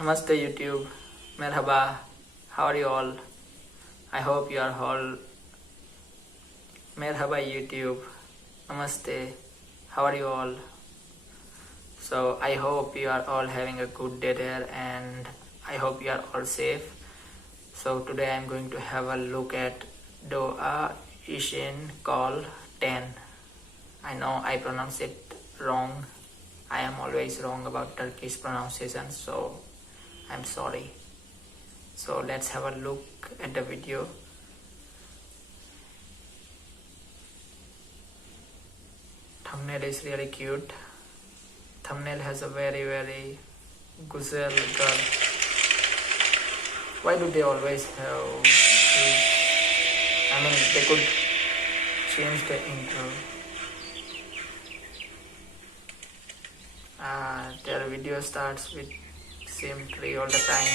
Namaste YouTube, Merhaba, how are you all? I hope you are all. Merhaba YouTube, Namaste, how are you all? So I hope you are all having a good day there, and I hope you are all safe. So today I am going to have a look at Doğa, için, call 10. I know I pronounce it wrong. I am always wrong about Turkish pronunciation, so I'm sorry. So let's have a look at the video. Thumbnail is really cute. Thumbnail has a very güzel girl. Why do they always have this? I mean, they could change the intro. Their video starts with same tree all the time.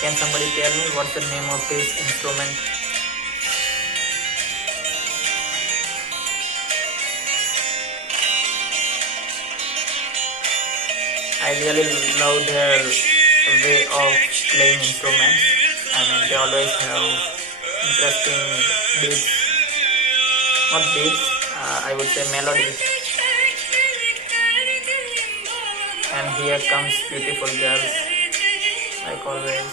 Can somebody tell me what's the name of this instrument? I really love their way of playing instruments. I mean, they always have interesting beats. Not beats, I would say melodies. And here comes beautiful girls, like always.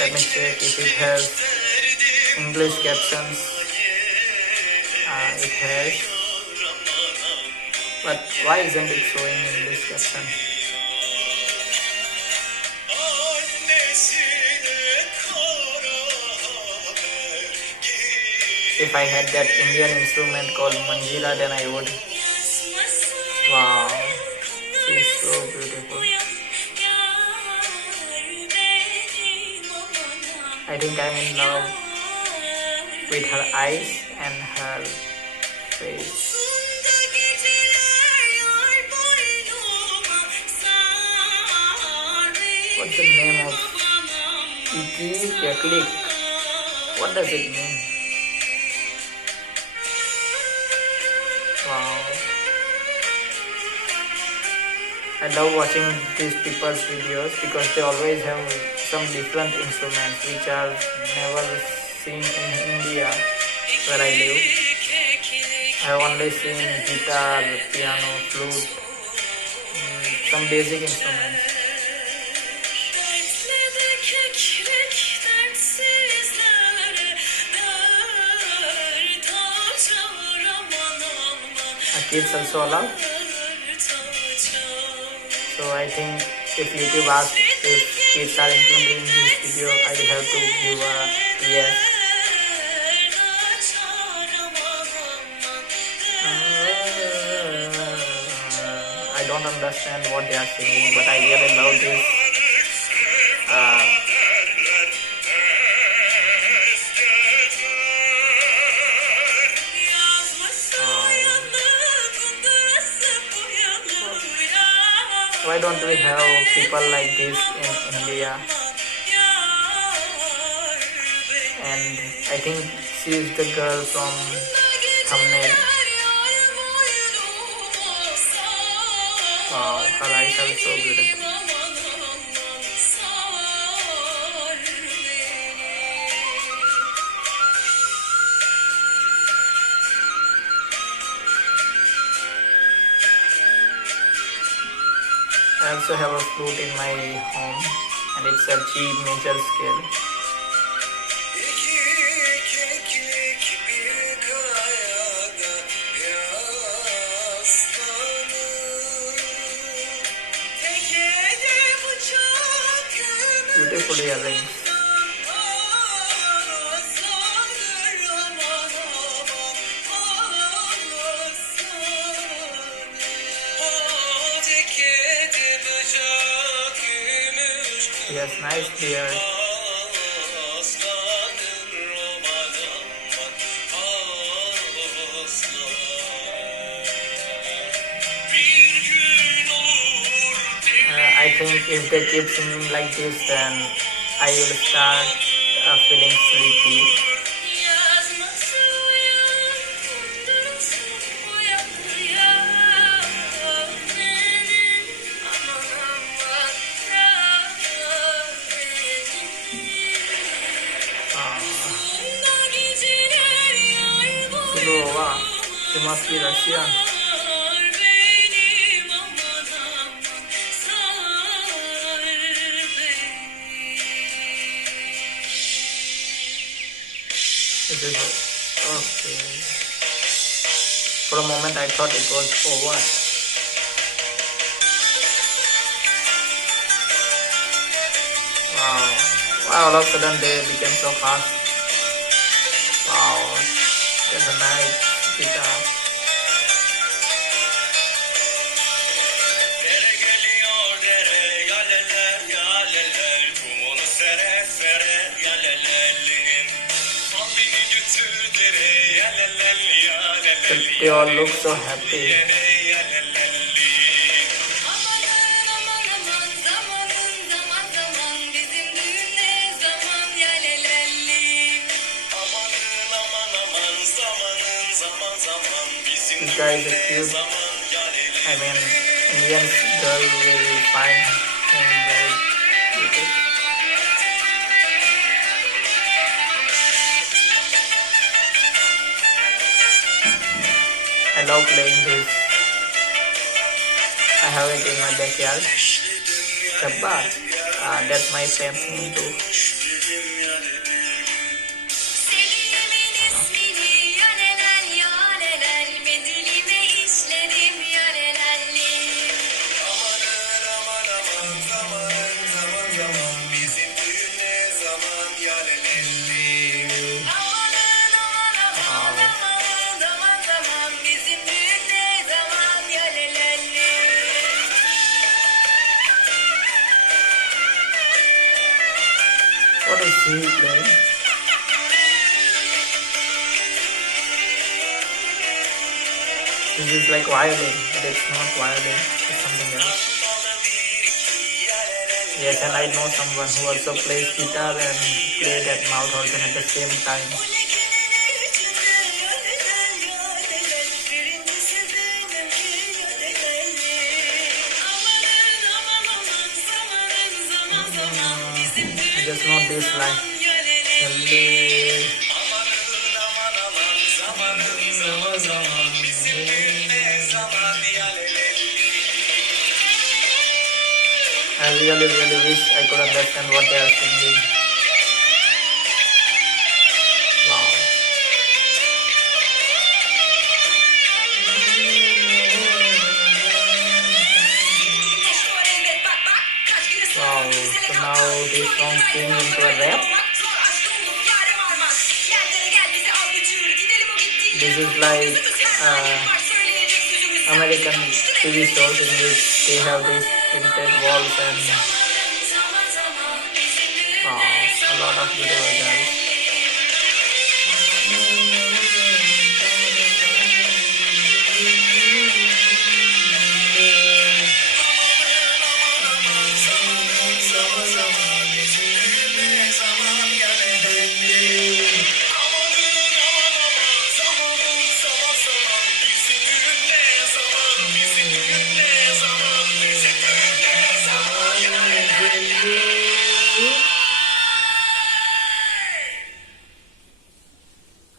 Let me check if it has English captions. It has. But why isn't it showing English caption? If I had that Indian instrument called manjira, then I would. Wow, she's so beautiful. I think I'm in love with her eyes and her face. What's the name of için, keklik? What does it mean? Wow. I love watching these people's videos because they always have some different instruments which are never seen in India where I live. I have only seen guitar, piano, flute, some basic instruments. Kids also allowed. So I think if YouTube asks if kids are included in this video, I will have to give a yes. I don't understand what they are singing, but I really love this. Why don't we have people like this in India? And I think she is the girl from thumbnail. Wow, her eyes are so beautiful. I also have a flute in my home, and it's a G major scale. Beautifully arranged. Yes, nice beard. I think if they keep singing like this, then I will start feeling sleepy. must be Russian. This is okay. For a moment I thought it was over. Wow. Wow, all of a sudden they became so fast. Wow. That's a nice guitar. Dere geliyor dere yaleler yaleler kumunu sere sere yalelelim al beni götür dere yalelel yalelel They all look so happy. yere yalelelli Amanın aman aman zamanın zaman zaman bizim düğün ne zaman yalelelli. amanın aman aman zamanın zaman zaman bizim This guy is a düğün ne cute. zaman yalelelli I mean, Indian girl will find him very cute. I love playing this. I have it in my backyard. Jabbar. That's my friend's name too. Sevgilimin ismini yalelel yalelel medilime işledim yalelelli. Amanın aman aman zamanın zaman zaman bizim düğün ne zaman yalelelli Amanın aman aman aman zaman zaman bizim düğün ne zaman yalelelli. What is he playing? This is like violin, but it's not violin, it's something else. Yes, and I know someone who also plays guitar and play that mouth organ at the same time. I just know this line. I really wish I could understand what they are singing. Wow. Wow, so now this song came into a rap. This is like American TV shows in which they have these printed walls and wow, a lot of beautiful girls.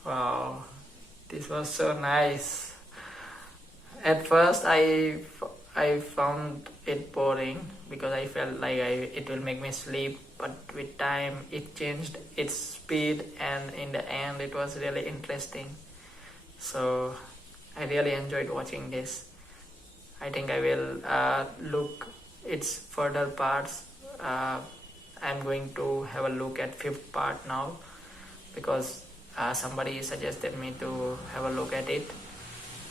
Wow, this was so nice. At first, I found it boring because I felt like it will make me sleep. But with time, it changed its speed, and in the end, it was really interesting. So I really enjoyed watching this. I think I will look its further parts. I'm going to have a look at fifth part now because somebody suggested me to have a look at it.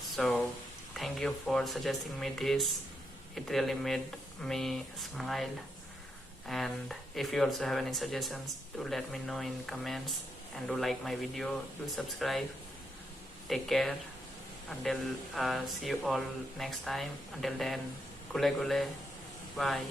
So thank you for suggesting me this. It really made me smile. And if you also have any suggestions, do let me know in comments, and do like my video, do subscribe. Take care. Until see you all next time. Until then, gule gule. Bye.